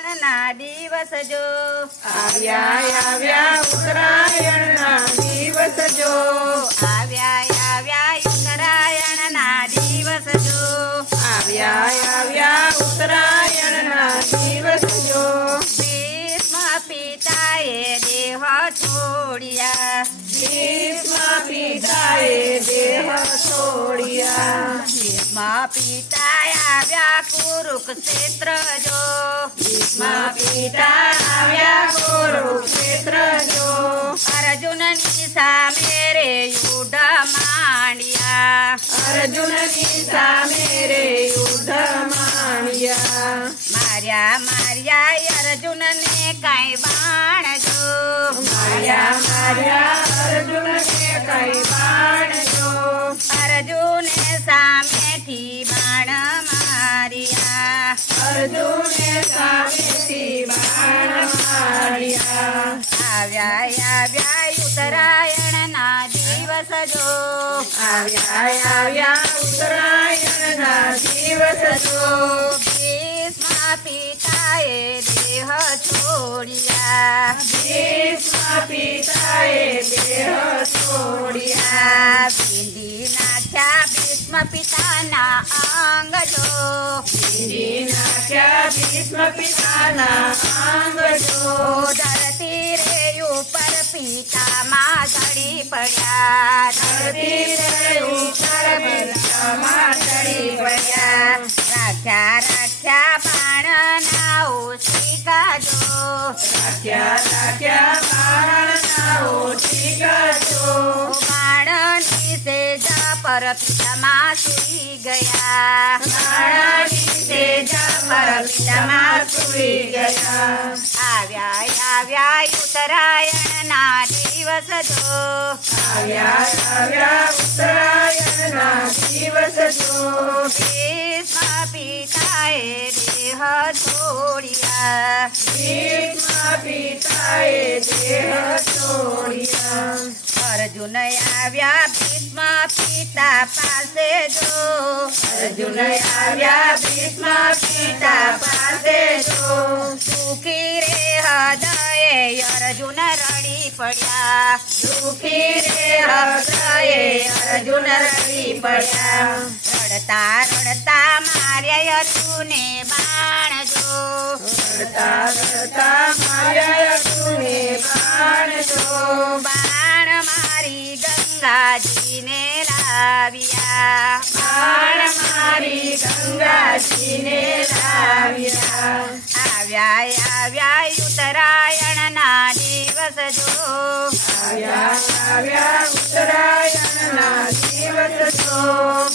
ના દિવસ જો આવ્યા ઉત્તરાયણના દિવસ જો આવ્યા ઉત્તરાયણના દિવસ જો આવ્યા ઉત્તરાયણના દિવસ જો ભીષ્મ પિતાએ દેહ છોડ્યા ભીષ્મ પિતાએ દેહ છોડ્યા ભીષ્મ પિતા આવ્યા કુરુક્ષેત્ર જો ભીષ્મ પિતા આવ્યા કુરુક્ષેત્ર જો અર્જુનની સામે રે યુદ્ધ માંડ્યા અર્જુનની સામે રે યુદ્ધ માંડ્યા માર્યા અર્જુનને કઈ બાણ જો માર્યા અર્જુનને કઈ બાણ જો અર્જુને સામેથી બાણ માર્યા અર્જુને સામેથી બાણ માર્યા આવ્યા ઉત્તરાયણના દિવસ જો આવ્યા ઉત્તરાયણના દિવસ જો ભીષ્મ પિતાએ દેહ છોડ્યા ભીષ્મ પિતાએ દેહ છોડ્યા બિંદી નાખ્યા ભીષ્મ પિતાના અંગ જો ભીંડી નાખ્યા ભીષ્મ પિતાના અંગ જો ધરતી રે ઉપર પિતામાં ચડી પડ્યા ધરતી રે ઉપર પિતામાં ચડી પડ્યા રાખ્યા બાણના ઓશિકા જો રાખ્યા બાણના ઓશિકા જો બાણની સેજ પર પિતામાં સૂઈ ગયા બાણની સેજ પર પિતામાં સૂઈ ગયા આવ્યા ઉત્તરાયણના દિવસ જો આવ્યા ઉત્તરાયણના દિવસ જો ભીષ્મ પિતાએ દેહ છોડ્યા ભીષ્મ પિતાએ દેહ છોડ્યા અર્જુન આવ્યા ભીષ્મ પિતા પાસે જો અર્જુન આવ્યા ભીષ્મ પિતા પાસે જો દુઃખી રે હૃદયે અર્જુન રડી પડ્યા દુઃખી રે હૃદયે અર્જુન રડી પડ્યા રડતા માર્યા અર્જુને બાણ જો રડતા માર્યા અર્જુને બાણ જો બાણ મારી ગંગાજીને લાવ્યા બાણ મારી ગંગાજીને લાવ્યા આવ્યા ઉત્તરાયણના દિવસ જો આવ્યા ઉત્તરાયણના દિવસ જો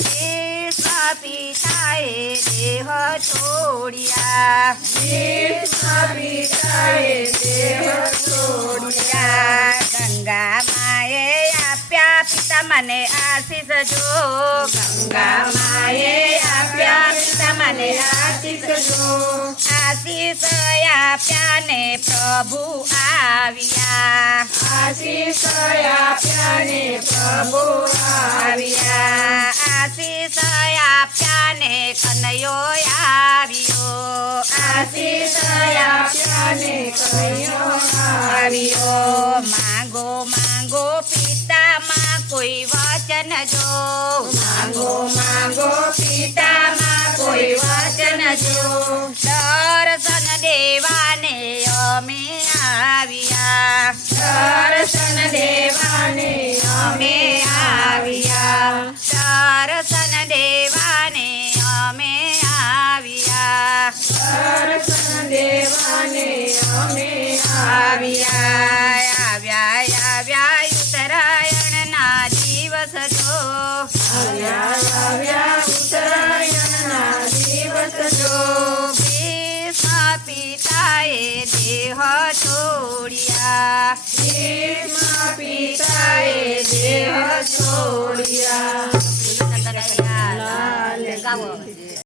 ભીષ્મ પિતાએ દેહ છોડ્યા ભીષ્મ પિતાએ દેહ છોડ્યા ગંગા માએ આપ્યા પિતા મને આશીષ જો ગંગા માએ આપ્યા પિતા મને આશીષ જો આશીષ આપ્યા ને પ્રભુ આવ્યા આશીષ આપ્યા ને પ્રભુ આવ્યા આશીષ આપ્યા ને કનૈયો આવ્યો આશીષ આપ્યા ને કનૈયો આવ્યો માંગો પિતામાં કોઈ વચન જો માંગો પિતામાં કોઈ વચન જો દર્શન દેવાને અમે આવ્યા દર્શન દેવાને અમે આવ્યા દર્શન દેવાને અમે આવ્યા દર્શન દેવાને અમે આવ્યા ઉત્તરાયણના દિવસ જો આવ્યા ઉત્તરાયણના દિવસ જો ભીષ્મ પિતાએ દેહ છોડ્યા ભીષ્મ પિતાએ દેહ છોડ્યા ગાવો